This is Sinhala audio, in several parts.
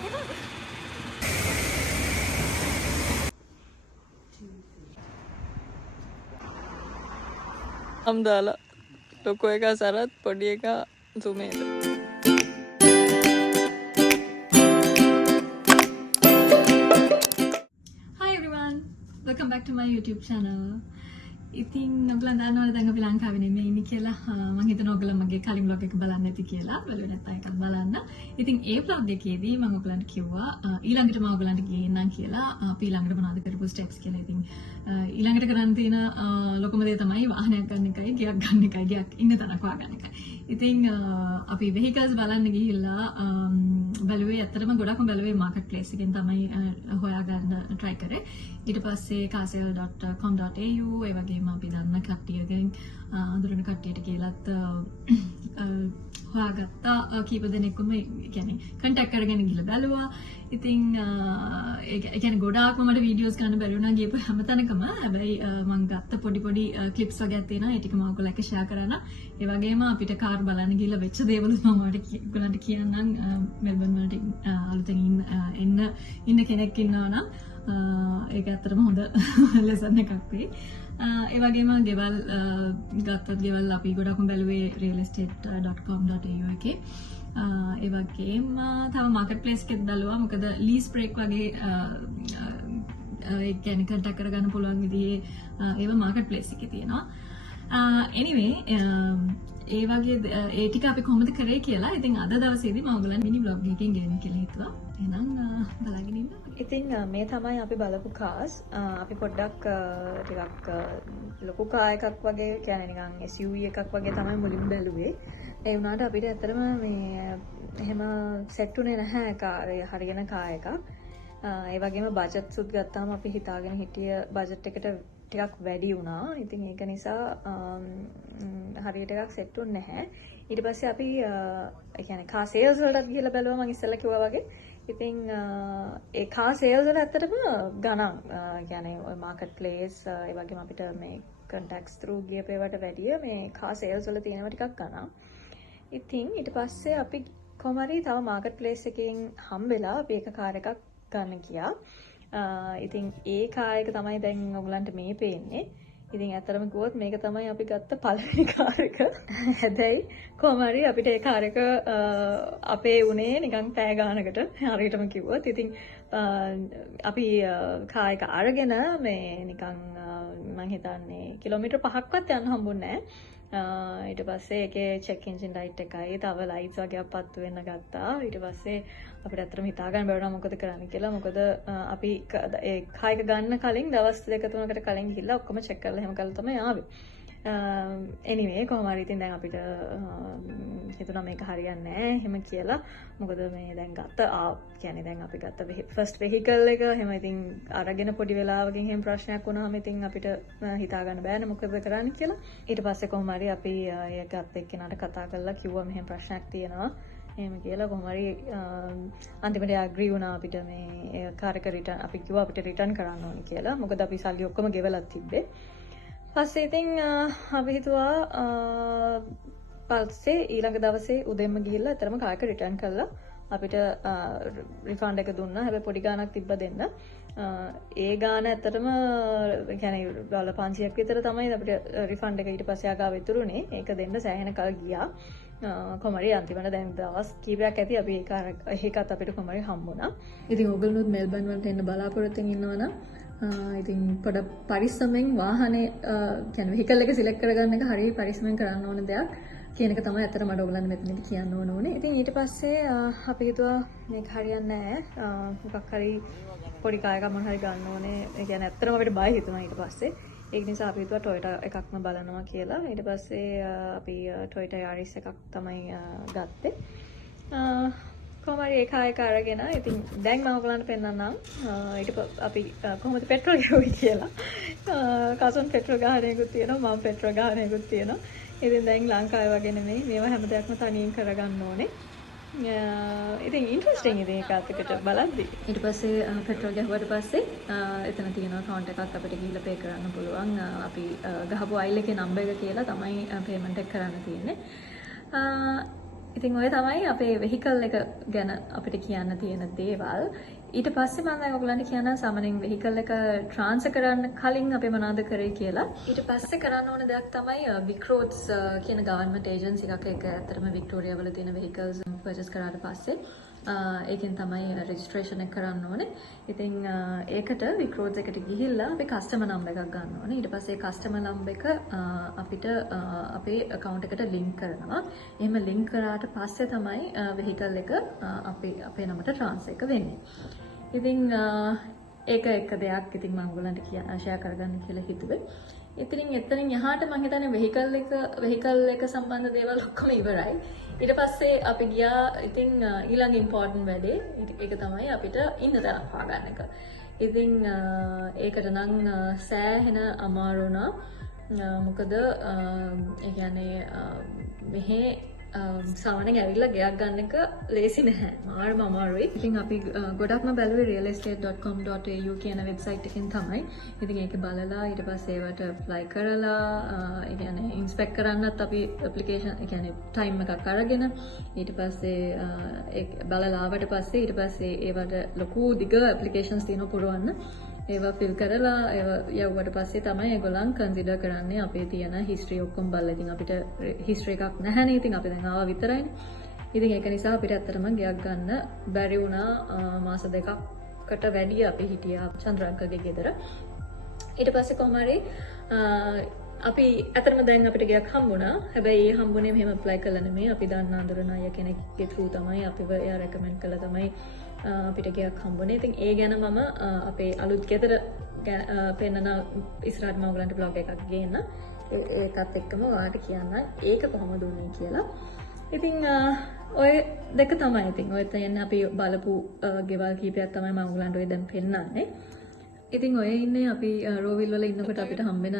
වදිනවද? අම්දාලා ලොකු එක සරත් පොඩි එක Sumedha. Hi everyone, welcome back to my YouTube channel. ඉතින් ඔයගොල්ලෝ දන්නවද දැන් අපි ලංකාවේ නෙමෙයි ඉන්නේ කියලා. මම හිතනවා ඔයගොල්ලෝ මගේ කලින් vlog එක බලන්න නැති කියලා. බලුවේ නැත්නම් එකක් බලන්න. ඉතින් ඒ vlog එකේදී මම ඔයගොල්ලන්ට කිව්වා ඊළඟට මම ඔයගොල්ලන්ට ගේන්නම් කියලා. අපි ඊළඟට මොනවද කරපු steps කියලා. ඉතින් ඊළඟට කරන්න තියෙන ලොකුම දේ තමයි වාහනයක් ගන්න එකයි, ගියක් ගන්න එකයි, ගියක් ඉන්න තැනක් හොයාගන්න එකයි. ඉතින් අපි vehicles බලන්න ගිහිල්ලා බැලුවේ ඇත්තටම ගොඩක්ම බැලුවේ market place එකෙන් තමයි හොයාගන්න try කරේ. ඊට පස්සේ carsale.com.au ඒ වගේම අපි දන්න කට්ටියගෙන් අඳුරන කට්ටියට කියලාත් හොයාගත්තා. කීප දෙනෙක්ම يعني contact කරගෙන ගිහලා බැලුවා. ඉතින් ඒ කියන්නේ ගොඩාක්ම මට වීඩියෝස් ගන්න බැරි වුණා ගියපු හැමතැනකම. හැබැයි මම ගත්ත පොඩි ක්ලිප්ස් වගේක් තියෙනවා. ඒ ටික මම ඔයගොල්ලෝ එක්ක ෂෙයා කරන්න. ඒ වගේම අපිට කාර් බලන්න ගිහලා වෙච්ච දේවලුත් මම ඔයාලට කියන්නම්. මෙල්බන් වලට අලුතෙන් ඉන්න කෙනෙක් ඉන්නවා නම් ඒක ඇත්තටම හොඳ ලෙසන් එකක් වෙයි. ඒ වගේම ගෙවල් ගත්තත් ගෙවල් අපි ගොඩක්ම බැලුවේ realestate.com.au එකේ. ඒ වගේම තව මාකට් ප්ලේස් එකෙත් බැලුවා. මොකද ලීස් බ්‍රේක් වගේ ඒ කියන්නේ කන්ටැක්ට් කරගන්න පුළුවන් විදිහේ ඒව මාකට් ප්ලේස් එකේ තියෙනවා. anyway ඒ වගේ ඒ ටික අපි කොහොමද කරේ කියලා ඉතින් අද දවසේදී මම ඔයගලන්ට මිනි vlog එකකින් ගෙන්න කියලා හිතුවා. එහෙනම් බලගෙන ඉන්න. ඉතින් මේ තමයි අපි බලපු කාස්. අපි පොඩ්ඩක් ටිකක් ලොකු කා එකක් වගේ කියන්නේ නිකන් SUV එකක් වගේ තමයි මුලින්ම බැලුවේ. ඒ වුණාට අපිට ඇත්තටම මේ එහෙම සෙට් උනේ නැහැ හරියන කා එකක්. ඒ වගේම බජට් සුත් ගත්තාම අපි හිතාගෙන හිටිය බජට් එකට ටිකක් වැඩි වුණා. ඉතින් ඒක නිසා හරියට එකක් සෙට් වුනේ නැහැ. ඊට පස්සේ අපි ඒ කියන්නේ කාර් සේල්ස් වලට ගිහලා බැලුවා මම ඉස්සෙල්ලා කිව්වා වගේ. ඉතින් ඒ කාර් සේල්ස් වල ඇත්තටම ගණන් කියන්නේ ඔය මාකට් ප්ලේස් ඒ වගේම අපිට මේ contacts through ගියපේවට වැඩිය මේ කාර් සේල්ස් වල තියෙනවා ටිකක් ගණන්. ඉතින් ඊට පස්සේ අපි කොහමද තව මාකට් ප්ලේස් එකකින් හම්බෙලා අපි එක කාර් එකක් ගන්න ගියා. ඉතින් ඒ කාර් එක තමයි දැන් ඔයගලන්ට මේ පේන්නේ. ඉතින් ඇත්තටම කිව්වොත් මේක තමයි අපි ගත්ත පළවෙනි කාර් එක. හැබැයි කොහොම හරි අපිට ඒ කාර් එක අපේ උනේ නිකන් පැය ගානකට හරියටම කිව්වොත්. ඉතින් අපි කාර් එක අරගෙන මේ නිකන් මම හිතන්නේ කිලෝමීටර් 5ක්වත් යන්න හම්බුනේ නැහැ. ඊට පස්සේ ඒකේ චෙක් එන්ජින් ලයිට් එකයි තව ලයිට්ස් වගේ පත්තු වෙන්න ගත්තා. ඊට පස්සේ අපිට අතරම හිතා ගන්න බැරුණා මොකද කරන්න කියලා. මොකද අපි ඒ කාර් එක ගන්න කලින් දවස් 2-3කට කලින් ගිහිල්ලා ඔක්කොම චෙක් කරලා එහෙම කරලා තමයි ආවේ. anyway කොහොම හරි ඉතින් දැන් අපිට හිතුණා මේක හරියන්නේ නැහැ එහෙම කියලා. මොකද මේ දැන් කියන්නේ දැන් අපි ගත්ත ෆස්ට් වෙහිකල් එක එහෙම ඉතින් අරගෙන පොඩි වෙලාවකින් එහෙම ප්‍රශ්නයක් වුණාම ඉතින් අපිට හිතා ගන්න බෑනේ මොකද කරන්න කියලා. ඊට පස්සේ කොහොම හරි අපි ඒ ගත්ත එක්කෙනාට කතා කරලා කිව්වා මෙහෙම ප්‍රශ්නයක් තියෙනවා. එහෙම කියලා කොහොම හරි අන්තිමට ඇග්‍රී වුණා අපිට මේ කාර් එක රිටර්න් අපි කිව්වා අපිට රිටර්න් කරන්න ඕනේ කියලා. මොකද අපි සල්ලි ඔක්කොම ගෙවලා තිබ්බේ. පස්සේ ඉතින් අපි හිතුවා පස්සේ ඊළඟ දවසේ උදේම ගිහිල්ලා අතරම කාර් එක රිටර්න් කළා. අපිට රිෆන්ඩ් එක දුන්නා. හැබැයි පොඩි ගාණක් තිබ්බ දෙන්න. ඒ ගාණ ඇත්තටම කියන්නේ ඩොලර් 500ක් විතර තමයි අපිට රිෆන්ඩ් එක ඊට පස්සේ ආගාව ඉතුරුනේ. ඒක දෙන්න සෑහෙන කල් ගියා. කොහමරි අන්තිමට දැන් දවස් කීපයක් ඇති අපි ඒකත් අපිට කොහමරි හම්බුණා. ඉතින් ඔයගොල්ලෝත් මෙල්බන් වලට එන්න බලාපොරොත්තු වෙනවනම් ඉතින් පොඩ පරිස්සමෙන් වාහනේ කියන්නේ වෙහිකල් එක සිලෙක්ට් කරගන්න එක හරිය පරිස්සමෙන් කරන්න ඕන දෙයක් කියන එක තමයි අතට මට ඔයගලන්ට මෙතනදී කියන්න ඕනේ. ඉතින් ඊට පස්සේ අපි හිතුවා මේක හරියන්නේ නැහැ. මොකක් හරි පොඩි කායක මොන හරි ගන්න ඕනේ. ඒ කියන්නේ ඇත්තටම අපිට බය හිතුණා ඊට පස්සේ. ඒක නිසා අපි හිතුවා Toyota එකක්ම බලනවා කියලා. ඊට පස්සේ අපි Toyota Yaris එකක් තමයි ගත්තේ. කොහොම හරි ඒක අරගෙන ඉතින් දැන් මම ඔයගලන්ට පෙන්නන්නම් ඊට අපි කොහොමද පෙට්‍රල් ගෙවුවේ කියලා. කසන් පෙට්‍රල් ගානයකුත් තියෙනවා මම පෙට්‍රල් ගානයකුත් තියෙනවා. ඉතින් දැන් ලංකාවේ වගේ නෙමෙයි මේවා හැම දෙයක්ම තනියෙන් කරගන්න ඕනේ. ඉතින් ඉන්ට්‍රස්ටිං ඉතින් ඒකත් බලද්දි ඊට පස්සේ පෙට්‍රල් ගහුවට පස්සේ එතන තියෙන account එකක් අපිට ගිහිල්ලා pay කරන්න පුළුවන්. අපි ගහපු අයිල් එකේ නම්බර් එක කියලා තමයි payment එක කරන්න තියෙන්නේ. ඉතින් ඔය තමයි අපේ වෙහිකල් එක ගැන අපිට කියන්න තියෙන දේවල්. ඊට පස්සේ මම දැන් ඔයගලන්ට කියන්න සාමාන්‍යයෙන් වෙහිකල් එක ට්‍රාන්ස්ෆර් කරන්න කලින් අපි මොනවද කරේ කියලා. ඊට පස්සේ කරන්න ඕන දෙයක් තමයි වික්‍රෝඩ්ස් කියන ගවර්න්මන්ට් ඒජන්සි එකක් එක ඇත්තටම වික්ටෝරියා වල තියෙන වෙහිකල්ස් පර්චේස් කරාට පස්සේ ඒකෙන් තමයි රෙජිස්ට්‍රේෂන් එක කරන්න ඕනේ. ඉතින් ඒකට වික්‍රෝඩ්ස් එකට ගිහිල්ලා අපි කස්ටමර් නම්බර් එකක් ගන්න ඕනේ. ඊට පස්සේ කස්ටමර් නම්බර් එක අපිට අපේ account එකට link කරනවා. එහෙම link කරාට පස්සේ තමයි vehicle එක අපේ නමට transfer එක වෙන්නේ. ඉතින් ඒක එක දෙයක් ඉතින් මම ඔයගලන්ට share කරගන්න කියලා හිතුවේ. ඉතින් එතනින් එහාට මම හිතන්නේ vehicle එක සම්බන්ධ දේවල් ඔක්කොම ඉවරයි. ඊට පස්සේ අපි ගියා ඉතින් ඊළඟ ඉම්පෝටන්ට් වැඩේ ඒක තමයි අපිට ඉන්න තැනක් හොයාගන්න එක. ඉතින් ඒකට නම් සෑහෙන අමාරු වුණා. මොකද ඒ කියන්නේ මෙහි සාමාන්‍යයෙන් ඇවිල්ලා ගෙයක් ගන්න එක ලේසි නැහැ. මාරම අමාරුයි. ඉතින් අපි ගොඩක්ම බැලුවේ realestate.com.au කියන වෙබ්සයිට් එකෙන් තමයි. ඉතින් ඒක බලලා ඊට පස්සේ ඒවට apply කරලා ඒ කියන්නේ inspect කරන්නත් අපි application ඒ කියන්නේ time එකක් අරගෙන ඊට පස්සේ ඒක බලලා ආවට පස්සේ ඊට පස්සේ ඒවට ලොකු දිග applications තියෙනවා පුරවන්න. ඒවා ෆිල් කරලා ඒවා යවුවට පස්සේ තමයි ඒගොල්ලන් කන්සිඩර් කරන්නේ අපේ තියෙන හිස්ටරි ඔක්කොම බලලා. ඉතින් අපිට හිස්ටරි එකක් නැහැනේ. ඉතින් අපි දැන් ආවා විතරයිනේ. ඉතින් ඒක නිසා අපිට ඇත්තටම ගයක් ගන්න බැරි වුණා. මාස දෙකකට වැඩි අපි හිටියා චන්ද්‍රාංකගේ ගෙදර. ඊට පස්සේ කොහොම හරි අපි ඇත්තටම දැන් අපිට ගයක් හම්බුණා. හැබැයි ඒ හම්බුනේ මෙහෙම apply කළා නෙමෙයි. අපි දන්න අඳුරන අය කෙනෙක්ගේ through තමයි අපිව එයා recommend කළා තමයි අපිට ගයක් හම්බුනේ. ඉතින් ඒ ගැන මම අපේ අලුත් ගෙදර පෙන්නන ඉස්සරහට මම ඔයගලන්ට vlog එකක් ගේන්න. ඒකත් එක්කම ඔයාලට කියන්න ඒක කොහොමද උනේ කියලා. ඉතින් ඔය දෙක තමයි. ඉතින් ඔය තැන අපි බලපු ගෙවල් කීපයක් තමයි මම ඔයගලන්ට ඔය දැන් පෙන්නන්නේ. ඉතින් ඔය ඉන්නේ අපි රෝවිල් වල ඉන්නකොට අපිට හම්බෙන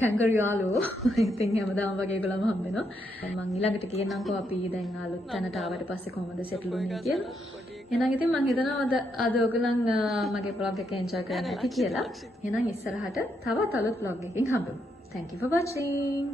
කැංගරු යාළුවෝ. ඉතින් හැමදාම වගේ ඒගොල්ලම හම්බෙනවා. මම ඊළඟට කියන්නම්කෝ අපි දැන් අලුත් තැනට ආවට පස්සේ කොහොමද සෙටල් වුනේ කියලා. එහෙනම් ඉතින් මම හිතනවා අද ඔයගොල්ලන් මගේ vlog එක enjoy කරන්න ඇති කියලා. එහෙනම් ඉස්සරහට තවත් අලුත් vlog එකකින් හම්බෙමු. Thank you for watching.